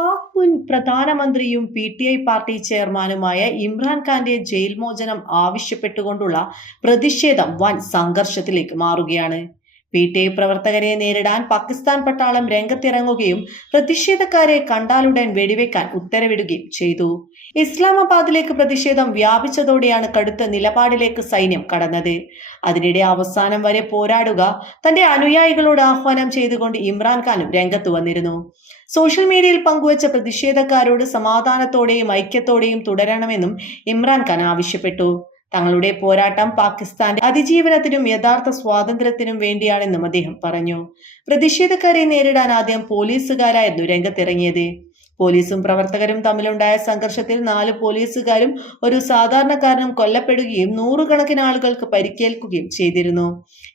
പാക് മുൻ പ്രധാനമന്ത്രിയും P T I party ചെയർമാനുമായ ഇമ്രാൻഖാന്റെ ജയിൽ മോചനം ആവശ്യപ്പെട്ടുകൊണ്ടുള്ള പ്രതിഷേധം വൻ സംഘർഷത്തിലേക്ക് മാറുകയാണ്. പി ടി ഐ പ്രവർത്തകരെ നേരിടാൻ പാകിസ്ഥാൻ പട്ടാളം രംഗത്തിറങ്ങുകയും പ്രതിഷേധക്കാരെ കണ്ടാലുടൻ വെടിവെക്കാൻ ഉത്തരവിടുകയും ചെയ്തു. ഇസ്ലാമാബാദിലേക്ക് പ്രതിഷേധം വ്യാപിച്ചതോടെയാണ് കടുത്ത നിലപാടിലേക്ക് സൈന്യം കടന്നത്. അതിനിടെ അവസാനം വരെ പോരാടുക തന്റെ അനുയായികളോട് ആഹ്വാനം ചെയ്തുകൊണ്ട് ഇമ്രാൻഖാനും രംഗത്ത് വന്നിരുന്നു. സോഷ്യൽ മീഡിയയിൽ പങ്കുവച്ച പ്രതിഷേധക്കാരോട് സമാധാനത്തോടെയും ഐക്യത്തോടെയും തുടരണമെന്നും ഇമ്രാൻഖാൻ ആവശ്യപ്പെട്ടു. തങ്ങളുടെ പോരാട്ടം പാകിസ്ഥാന്റെ അതിജീവനത്തിനും യഥാർത്ഥ സ്വാതന്ത്ര്യത്തിനും വേണ്ടിയാണെന്നും അദ്ദേഹം പറഞ്ഞു. പ്രതിഷേധക്കാരെ നേരിടാൻ ആദ്യം പോലീസുകാരായിരുന്നു രംഗത്തിറങ്ങിയത്. പോലീസും പ്രവർത്തകരും തമ്മിലുണ്ടായ സംഘർഷത്തിൽ നാല് പോലീസുകാരും ഒരു സാധാരണക്കാരനും കൊല്ലപ്പെടുകയും നൂറുകണക്കിന് ആളുകൾക്ക് പരിക്കേൽക്കുകയും ചെയ്തിരുന്നു.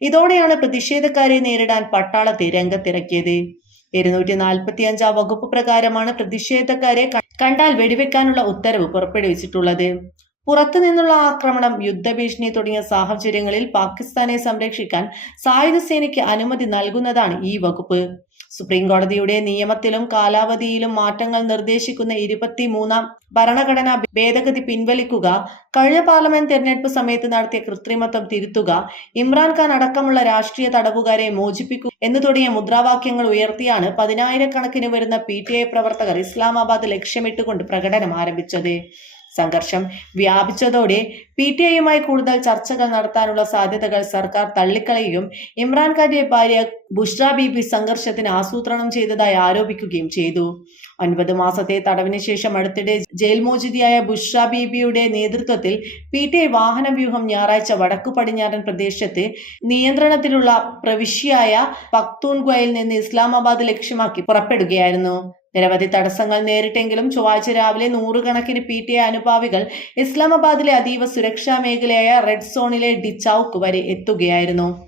ഇതോടെയാണ് പ്രതിഷേധക്കാരെ നേരിടാൻ പട്ടാളത്തെ രംഗത്തിറക്കിയത്. ഇരുന്നൂറ്റി നാൽപ്പത്തി അഞ്ചാം വകുപ്പ് പ്രകാരമാണ് പ്രതിഷേധക്കാരെ കണ്ടാൽ വെടിവെക്കാനുള്ള ഉത്തരവ് പുറപ്പെടുവിച്ചിട്ടുള്ളത്. പുറത്തു നിന്നുള്ള ആക്രമണം യുദ്ധഭീഷണി തുടങ്ങിയ സാഹചര്യങ്ങളിൽ പാകിസ്ഥാനെ സംരക്ഷിക്കാൻ സായുധ സേനയ്ക്ക് അനുമതി നൽകുന്നതാണ് ഈ വകുപ്പ്. സുപ്രീം കോടതിയുടെ നിയമത്തിലും കാലാവധിയിലും മാറ്റങ്ങൾ നിർദ്ദേശിക്കുന്ന ഇരുപത്തിമൂന്നാം ഭരണഘടനാ ഭേദഗതി പിൻവലിക്കുക കഴിഞ്ഞ പാർലമെന്റ് തെരഞ്ഞെടുപ്പ് സമയത്ത് നടത്തിയ കൃത്രിമത്വം തിരുത്തുക ഇമ്രാൻഖാൻ അടക്കമുള്ള രാഷ്ട്രീയ തടവുകാരെ മോചിപ്പിക്കുക എന്നു തുടങ്ങിയ മുദ്രാവാക്യങ്ങൾ ഉയർത്തിയാണ് പതിനായിരക്കണക്കിന് വരുന്ന പി ടി ഐ പ്രവർത്തകർ ഇസ്ലാമാബാദ് ലക്ഷ്യമിട്ടുകൊണ്ട് പ്രകടനം ആരംഭിച്ചത്. സംഘർഷം വ്യാപിച്ചതോടെ പി ടി ഐയുമായി കൂടുതൽ ചർച്ചകൾ നടത്താനുള്ള സാധ്യതകൾ സർക്കാർ തള്ളിക്കളയുകയും ഇമ്രാൻഖാന്റെ ഭാര്യ ബുഷ്ര ബീബി സംഘർഷത്തിന് ആസൂത്രണം ചെയ്തതായി ആരോപിക്കുകയും ചെയ്തു. ഒൻപത് മാസത്തെ തടവിന് ശേഷം അടുത്തിടെ ജയിൽ ബുഷ്ര ബീബിയുടെ നേതൃത്വത്തിൽ പി ടി ഐ വാഹന വ്യൂഹം ഞായറാഴ്ച വടക്കു പടിഞ്ഞാറൻ പ്രദേശത്ത് നിയന്ത്രണത്തിലുള്ള പ്രവിശ്യയായ പക്തൂൺഗ്വയിൽ നിന്ന് ഇസ്ലാമാബാദ് ലക്ഷ്യമാക്കി പുറപ്പെടുകയായിരുന്നു. നിരവധി തടസ്സങ്ങൾ നേരിട്ടെങ്കിലും ചൊവ്വാഴ്ച രാവിലെ നൂറുകണക്കിന് പി ടി ഐ അനുഭാവികൾ ഇസ്ലാമാബാദിലെ അതീവ സുരക്ഷാ മേഖലയായ റെഡ് സോണിലെ ഡിച്ചൌക്ക് വരെ എത്തുകയായിരുന്നു.